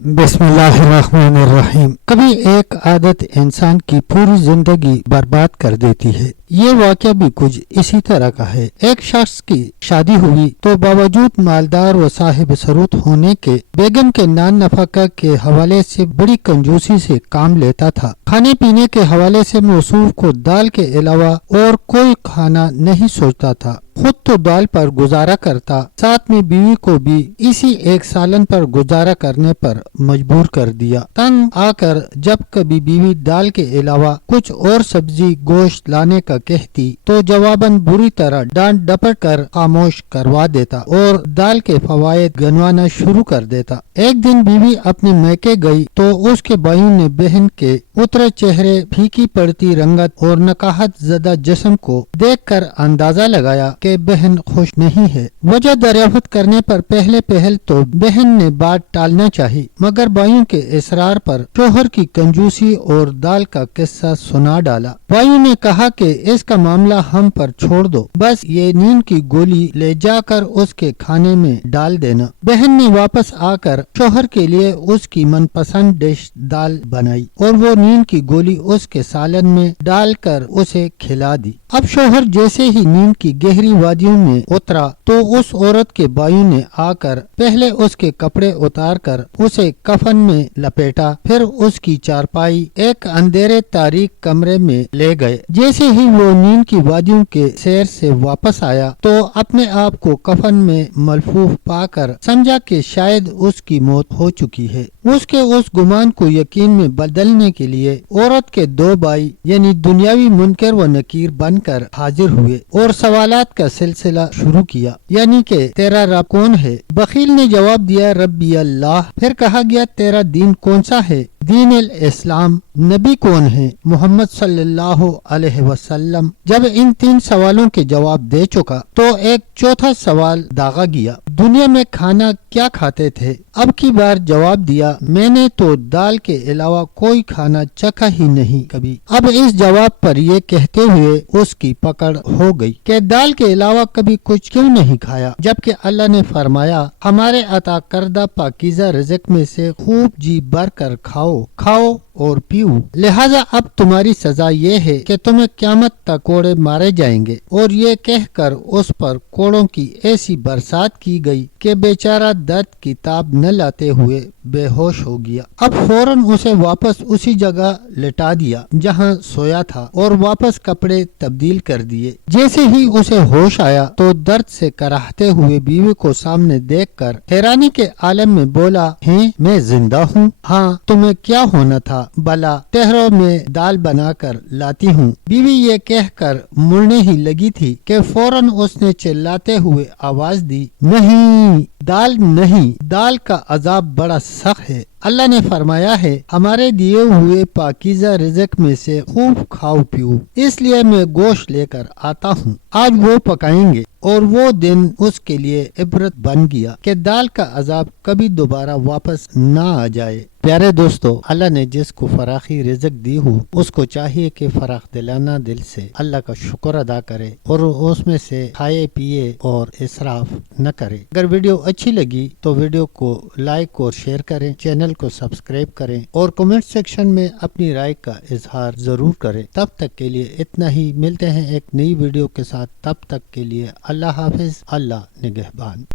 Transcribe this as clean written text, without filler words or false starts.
बिस्मिल्लाहिर्रहमानिर्रहीम। कभी एक आदत इंसान की पूरी जिंदगी बर्बाद कर देती है। ये वाक़या भी कुछ इसी तरह का है। एक शख्स की शादी हुई तो बावजूद मालदार व साहिब सरूत होने के बेगम के नान नफका के हवाले से बड़ी कंजूसी से काम लेता था। खाने पीने के हवाले से मौसूफ को दाल के अलावा और कोई खाना नहीं सोचता था। खुद तो दाल पर गुजारा करता, साथ में बीवी को भी इसी एक सालन पर गुजारा करने पर मजबूर कर दिया। तंग आकर जब कभी बीवी दाल के अलावा कुछ और सब्जी गोश्त लाने का कहती तो जवाबन बुरी तरह डांट डपट कर खामोश करवा देता और दाल के फवायद गिनवाना शुरू कर देता। एक दिन बीवी अपनी मैके गई तो उसके भाइयों ने बहन के उतरे चेहरे, फीकी पड़ती रंगत और नकाहत ज़दा जिस्म को देखकर अंदाजा लगाया कि बहन खुश नहीं है। वजह दरियाफ्त करने पर पहले पहल तो बहन ने बात टालना चाहिए, मगर भाइयों के इसरार पर शोहर की कंजूसी और दाल का किस्सा सुना डाला। भाइयों ने कहा कि इसका मामला हम पर छोड़ दो, बस ये नींद की गोली ले जाकर उसके खाने में डाल देना। बहन ने वापस आकर शोहर के लिए उसकी मनपसंद डिश दाल बनाई और वो नींद की गोली उसके सालन में डालकर उसे खिला दी। अब शोहर जैसे ही नींद की गहरी वादियों में उतरा तो उस औरत के भाइयों ने आकर पहले उसके कपड़े उतार कर उसे कफन में लपेटा, फिर उसकी चारपाई एक अंधेरे तारीक कमरे में ले गए। जैसे ही वो नींद की वादियों के सैर से वापस आया तो अपने आप को कफन में मलफूफ पाकर समझा कि शायद उसकी मौत हो चुकी है। उसके उस गुमान को यकीन में बदलने के लिए औरत के दो भाई यानी दुनियावी मुनकर व नकीर बनकर हाजिर हुए और सवालात का सिलसिला शुरू किया, यानी कि तेरा रब कौन है? बखील ने जवाब दिया, रब्बी अल्लाह। फिर कहा गया, तेरा दीन कौन सा है? दीन इस्लाम। नबी कौन है? मोहम्मद सल्लल्लाहु अलैहि वसल्लम। जब इन तीन सवालों के जवाब दे चुका तो एक चौथा सवाल दागा गया, दुनिया में खाना क्या खाते थे? अब की बार जवाब दिया, मैंने तो दाल के अलावा कोई खाना चखा ही नहीं कभी। अब इस जवाब पर ये कहते हुए उसकी पकड़ हो गई कि दाल के अलावा कभी कुछ क्यों नहीं खाया, जबकि अल्लाह ने फरमाया, हमारे अता करदा पाकीज़ा रिज़्क़ में से खूब जी भर कर खाओ और पीओ। लिहाजा अब तुम्हारी सजा ये है कि तुम्हें क़यामत तक कोड़े मारे जाएंगे। और ये कहकर उस पर कोड़ों की ऐसी बरसात की गई कि बेचारा दर्द की ताब न लाते हुए बेहोश हो गया। अब फौरन उसे वापस उसी जगह लिटा दिया जहाँ सोया था और वापस कपड़े तब्दील कर दिए। जैसे ही उसे होश आया तो दर्द से कराहते हुए बीवी को सामने देखकर हैरानी के आलम में बोला, हैं मैं जिंदा हूँ? हाँ, तुम्हें क्या होना था? भला ठहरो, मैं दाल बनाकर लाती हूँ। बीवी ये कहकर मुड़ने ही लगी थी कि फौरन उसने चिल्लाते हुए आवाज दी, नहीं, दाल नहीं, दाल का अजाब बड़ा सख्त है। अल्लाह ने फरमाया है, हमारे दिए हुए पाकीज़ा रिज़्क़ में से खूब खाओ पियो, इसलिए मैं गोश्त लेकर आता हूँ। आज वो पकाएंगे। और वो दिन उसके लिए इबरत बन गया कि दाल का अजाब कभी दोबारा वापस ना आ जाए। प्यारे दोस्तों, अल्लाह ने जिसको फराखी रिज़्क़ दी हो उसको चाहिए कि फराख दिलाना दिल से अल्लाह का शुक्र अदा करे और उसमें से खाए पिए और इसराफ न करे। अगर वीडियो अच्छी लगी तो वीडियो को लाइक और शेयर करें, चैनल को सब्सक्राइब करें और कमेंट सेक्शन में अपनी राय का इजहार जरूर करें। तब तक के लिए इतना ही, मिलते हैं एक नई वीडियो के साथ। तब तक के लिए अल्लाह हाफिज, अल्लाह निगहबान।